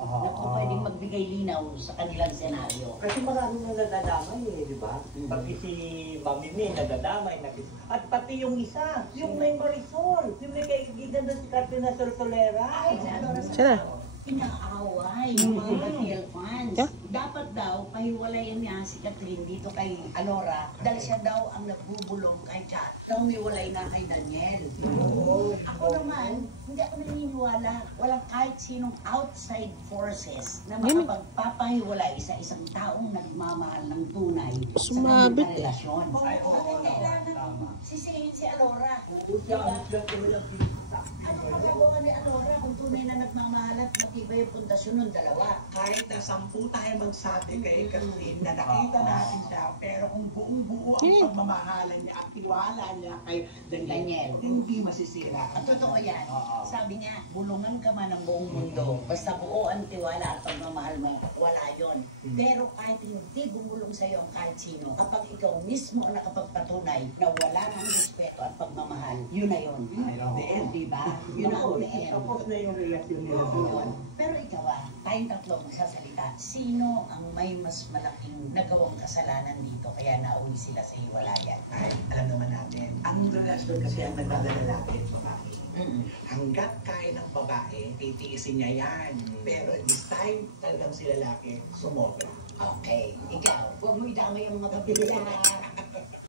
na kung pwedeng magbigay linaw sa kanilang senaryo. Kasi maraming nadadamay di ba? Pati si Mami May nadadamay. At pati yung isa, yung may Marisol, yung may kaibigan doon si Katrina Solsolera. Ay, si Alora sa inaaway ng mga Gabriel fans. Dapat daw, pahiwalayan niya si Catherine dito kay Alora dahil siya daw ang nagbubulong kay Kat. Daw miwalay na kay Daniel. Ako naman, hindi ako naniniwala. Walang kahit sinong outside forces na makapagpapahiwalay sa isang taong nagmamahal ng tunay sa kanilang relasyon. Bakit kailangan sisihin si Alora? Ano magagawa ni Alora kung tunay na nagmamahal at matibay yung pundasyon ng dalawa? Kahit na 10 tayo magsabi kay Catherine na nakita natin siya, pero kung buong-buo ang pagmamahalan niya at tiwala niya kay Daniel, hindi masisira. At totoo yan. Sabi niya, bulungan ka man ng buong mundo. Basta buo ang tiwala at pagmamahal mo, wala yon. Pero kahit hindi bumulong sa'yo ang kahit sino, kapag ikaw mismo ang nakapagpatunay na wala ng respeto at pagmamahal, yun na yun. Diba? Yun ang uliin. Tapos na yung relasyon nila. Pero ikaw tayong tatlo magsasalita. Sino ang may mas malaking nagawang kasalanan dito kaya nauwi sila sa hiwalayan? Ay, alam naman natin, ang relasyon kasi ang nagdadalaki at babae. Hanggat kaya ng babae, titiisin niya yan. Pero this time, talagang si lalaki, sumobra. Okay, ikaw, huwag mo idamay ang mga kabila.